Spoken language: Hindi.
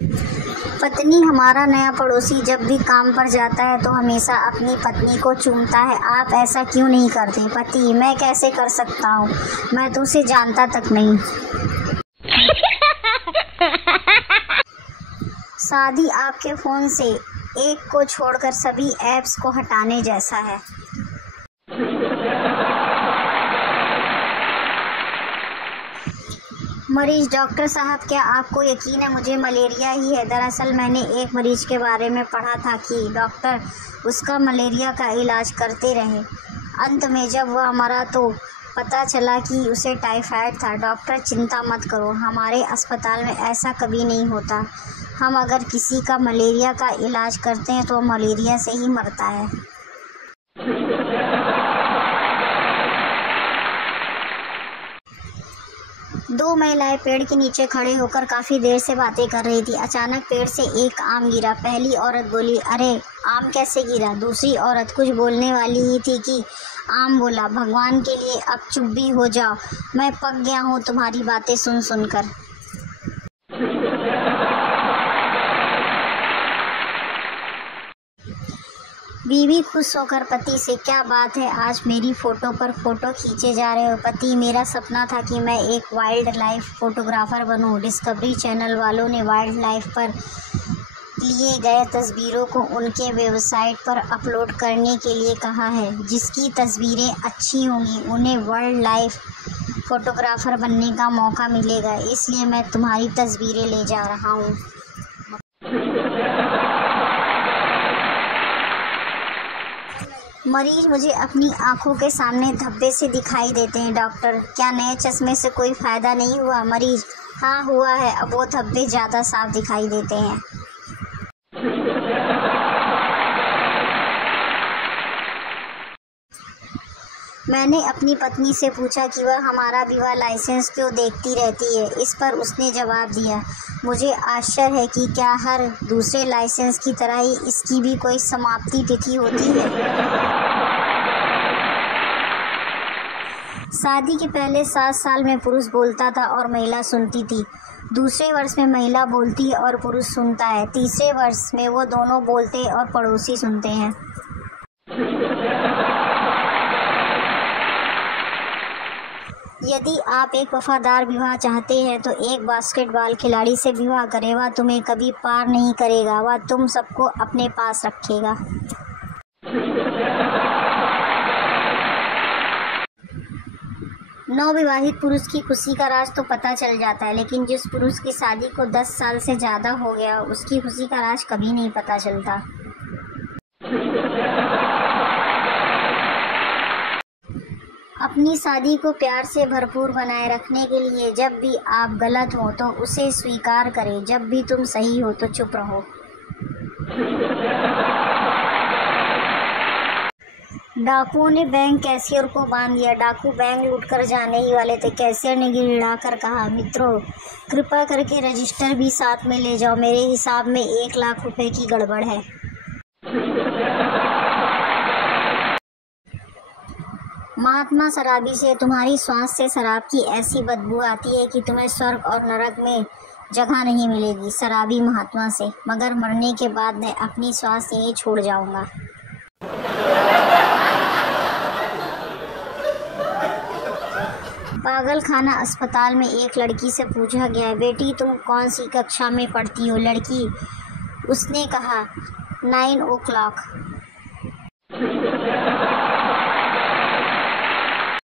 पत्नी हमारा नया पड़ोसी जब भी काम पर जाता है तो हमेशा अपनी पत्नी को चूमता है। आप ऐसा क्यों नहीं करते? पति: मैं कैसे कर सकता हूँ, मैं तो उसे जानता तक नहीं। शादी आपके फ़ोन से एक को छोड़कर सभी ऐप्स को हटाने जैसा है। मरीज: डॉक्टर साहब, क्या आपको यकीन है मुझे मलेरिया ही है? दरअसल मैंने एक मरीज के बारे में पढ़ा था कि डॉक्टर उसका मलेरिया का इलाज करते रहे। अंत में जब वह मरा तो पता चला कि उसे टाइफाइड था। डॉक्टर: चिंता मत करो, हमारे अस्पताल में ऐसा कभी नहीं होता। हम अगर किसी का मलेरिया का इलाज करते हैं तो मलेरिया से ही मरता है। दो महिलाएं पेड़ के नीचे खड़े होकर काफी देर से बातें कर रही थी। अचानक पेड़ से एक आम गिरा। पहली औरत बोली: अरे, आम कैसे गिरा? दूसरी औरत कुछ बोलने वाली ही थी कि आम बोला: भगवान के लिए अब चुप भी हो जाओ, मैं पक गया हूँ तुम्हारी बातें सुन सुनकर। बीवी खुश होकर पति से: क्या बात है, आज मेरी फ़ोटो पर फ़ोटो खींचे जा रहे हो? पति: मेरा सपना था कि मैं एक वाइल्ड लाइफ फ़ोटोग्राफ़र बनूं। डिस्कवरी चैनल वालों ने वाइल्ड लाइफ पर लिए गए तस्वीरों को उनके वेबसाइट पर अपलोड करने के लिए कहा है। जिसकी तस्वीरें अच्छी होंगी उन्हें वाइल्ड लाइफ फ़ोटोग्राफ़र बनने का मौका मिलेगा, इसलिए मैं तुम्हारी तस्वीरें ले जा रहा हूँ। मरीज: मुझे अपनी आंखों के सामने धब्बे से दिखाई देते हैं। डॉक्टर: क्या नए चश्मे से कोई फ़ायदा नहीं हुआ? मरीज: हाँ हुआ है, अब वो धब्बे ज़्यादा साफ दिखाई देते हैं। मैंने अपनी पत्नी से पूछा कि वह हमारा विवाह लाइसेंस क्यों देखती रहती है। इस पर उसने जवाब दिया: मुझे आश्चर्य है कि क्या हर दूसरे लाइसेंस की तरह ही इसकी भी कोई समाप्ति तिथि होती है। शादी के पहले 7 साल में पुरुष बोलता था और महिला सुनती थी। दूसरे वर्ष में महिला बोलती है और पुरुष सुनता है। तीसरे वर्ष में वो दोनों बोलते और पड़ोसी सुनते हैं। यदि आप एक वफादार विवाह चाहते हैं तो एक बास्केटबॉल खिलाड़ी से विवाह करें। वह तुम्हें कभी पार नहीं करेगा, वह तुम सबको अपने पास रखेगा। नवविवाहित पुरुष की खुशी का राज तो पता चल जाता है, लेकिन जिस पुरुष की शादी को 10 साल से ज़्यादा हो गया उसकी खुशी का राज कभी नहीं पता चलता। अपनी शादी को प्यार से भरपूर बनाए रखने के लिए जब भी आप गलत हो तो उसे स्वीकार करें, जब भी तुम सही हो तो चुप रहो। डाकुओं ने बैंक कैशियर को बांध दिया। डाकू बैंक लूटकर जाने ही वाले थे। कैशियर ने गिड़गिड़ाकर कहा: मित्रों, कृपा करके रजिस्टर भी साथ में ले जाओ, मेरे हिसाब में 1 लाख रुपए की गड़बड़ है। महात्मा शराबी से: तुम्हारी श्वास से शराब की ऐसी बदबू आती है कि तुम्हें स्वर्ग और नरक में जगह नहीं मिलेगी। शराबी महात्मा से: मगर मरने के बाद मैं अपनी श्वास यहीं छोड़ जाऊंगा। पागलखाना अस्पताल में एक लड़की से पूछा गया: बेटी, तुम कौन सी कक्षा में पढ़ती हो? लड़की: उसने कहा 9 o'clock।